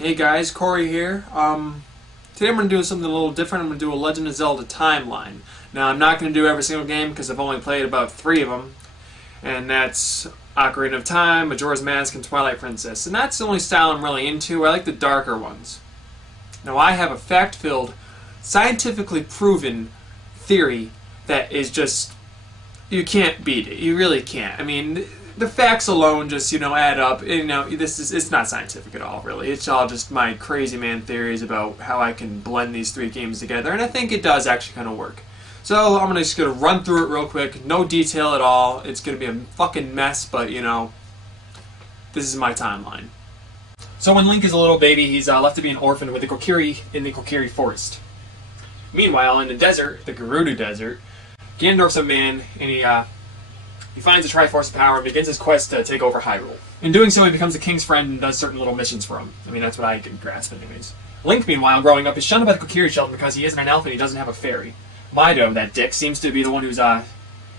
Hey guys, Corey here. Today I'm going to do something a little different. I'm going to do a Legend of Zelda Timeline. Now I'm not going to do every single game because I've only played about 3 of them. And that's Ocarina of Time, Majora's Mask, and Twilight Princess. And that's the only style I'm really into. I like the darker ones. Now I have a fact-filled, scientifically proven theory that is just... you can't beat it. You really can't. I mean... the facts alone just, add up. It's not scientific at all, really. It's all just my crazy man theories about how I can blend these 3 games together, and I think it does actually kind of work. So I'm just going to run through it real quick. No detail at all. It's going to be a fucking mess, but, this is my timeline. So when Link is a little baby, he's left to be an orphan with the Kokiri in the Kokiri Forest. Meanwhile, in the desert, the Gerudo Desert, Ganondorf's a man, and he finds the Triforce of Power and begins his quest to take over Hyrule. In doing so, he becomes the king's friend and does certain little missions for him. I mean, that's what I can grasp anyways. Link, meanwhile, growing up, is shunned by the Kokiri children because he isn't an elf and he doesn't have a fairy. Mido, that dick, seems to be the one who's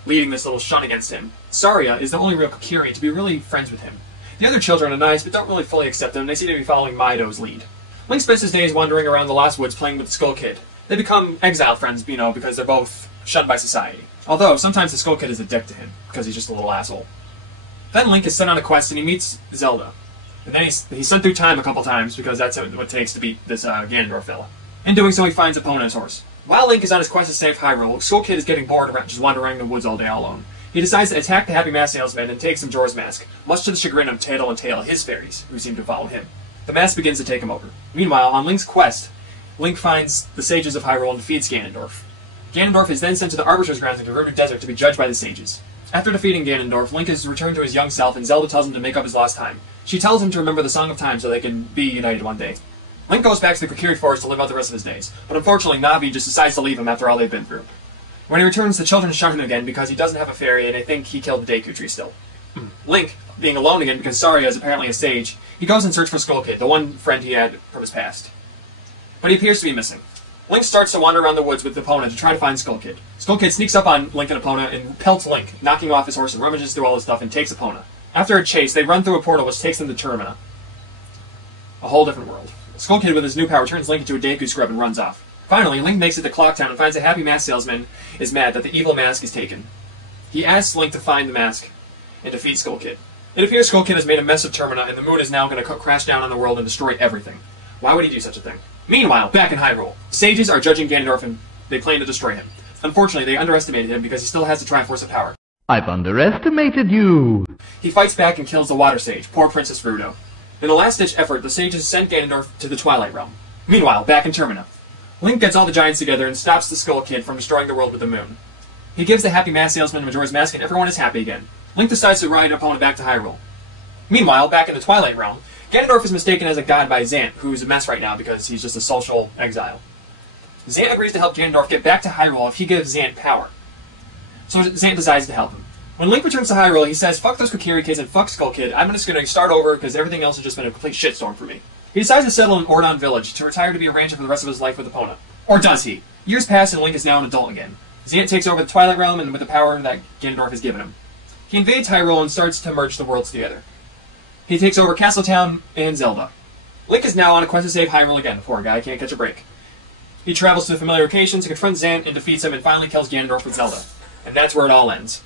leading this little shun against him. Saria is the only real Kokiri to be really friends with him. The other children are nice, but don't really fully accept him. They seem to be following Mido's lead. Link spends his days wandering around the Lost Woods playing with the Skull Kid. They become exile friends, because they're both shunned by society. Although, sometimes the Skull Kid is a dick to him, because he's just a little asshole. Then Link is sent on a quest and he meets Zelda. And then he's sent through time a couple times, because that's what it takes to beat this Ganondorf fella. In doing so, he finds Epona's horse. While Link is on his quest to save Hyrule, Skull Kid is getting bored just wandering around the woods all day all alone. He decides to attack the Happy Mask Salesman and takes Majora's Mask, much to the chagrin of Tail and Tail, his fairies, who seem to follow him. The mask begins to take him over. Meanwhile, on Link's quest, Link finds the sages of Hyrule and defeats Ganondorf. Ganondorf is then sent to the Arbiter's Grounds in the Gerudo Desert to be judged by the sages. After defeating Ganondorf, Link is returned to his young self, and Zelda tells him to make up his lost time. She tells him to remember the Song of Time so they can be united one day. Link goes back to the Kokiri Forest to live out the rest of his days, but unfortunately Navi just decides to leave him after all they've been through. When he returns, the children shun him again because he doesn't have a fairy and they think he killed the Deku Tree still. Link, being alone again because Saria is apparently a sage, he goes in search for Skull Kid, the one friend he had from his past. But he appears to be missing. Link starts to wander around the woods with Epona to try to find Skull Kid. Skull Kid sneaks up on Link and Epona and pelts Link, knocking off his horse and rummages through all his stuff and takes Epona. After a chase, they run through a portal which takes them to Termina. A whole different world. Skull Kid with his new power turns Link into a Deku Scrub and runs off. Finally, Link makes it to Clock Town and finds the Happy Mask Salesman is mad that the evil mask is taken. He asks Link to find the mask and defeat Skull Kid. It appears Skull Kid has made a mess of Termina and the moon is now going to crash down on the world and destroy everything. Why would he do such a thing? Meanwhile, back in Hyrule, the sages are judging Ganondorf and they plan to destroy him. Unfortunately, they underestimated him because he still has the Triforce of Power. I've underestimated you. He fights back and kills the Water Sage, poor Princess Gerudo. In a last-ditch effort, the sages send Ganondorf to the Twilight Realm. Meanwhile, back in Termina, Link gets all the giants together and stops the Skull Kid from destroying the world with the moon. He gives the Happy Mask Salesman Majora's Mask and everyone is happy again. Link decides to ride Epona back to Hyrule. Meanwhile, back in the Twilight Realm, Ganondorf is mistaken as a god by Zant, who's a mess right now because he's just a social exile. Zant agrees to help Ganondorf get back to Hyrule if he gives Zant power. So Zant decides to help him. When Link returns to Hyrule, he says, fuck those Kokiri kids and fuck Skull Kid, I'm just going to start over because everything else has just been a complete shitstorm for me. He decides to settle in Ordon Village to retire to be a rancher for the rest of his life with Epona. Or does he? Years pass and Link is now an adult again. Zant takes over the Twilight Realm and with the power that Ganondorf has given him. He invades Hyrule and starts to merge the worlds together. He takes over Castletown and Zelda. Link is now on a quest to save Hyrule again. Poor guy, can't catch a break. He travels to the familiar location to confront Zant and defeats him and finally kills Ganondorf with Zelda. And that's where it all ends.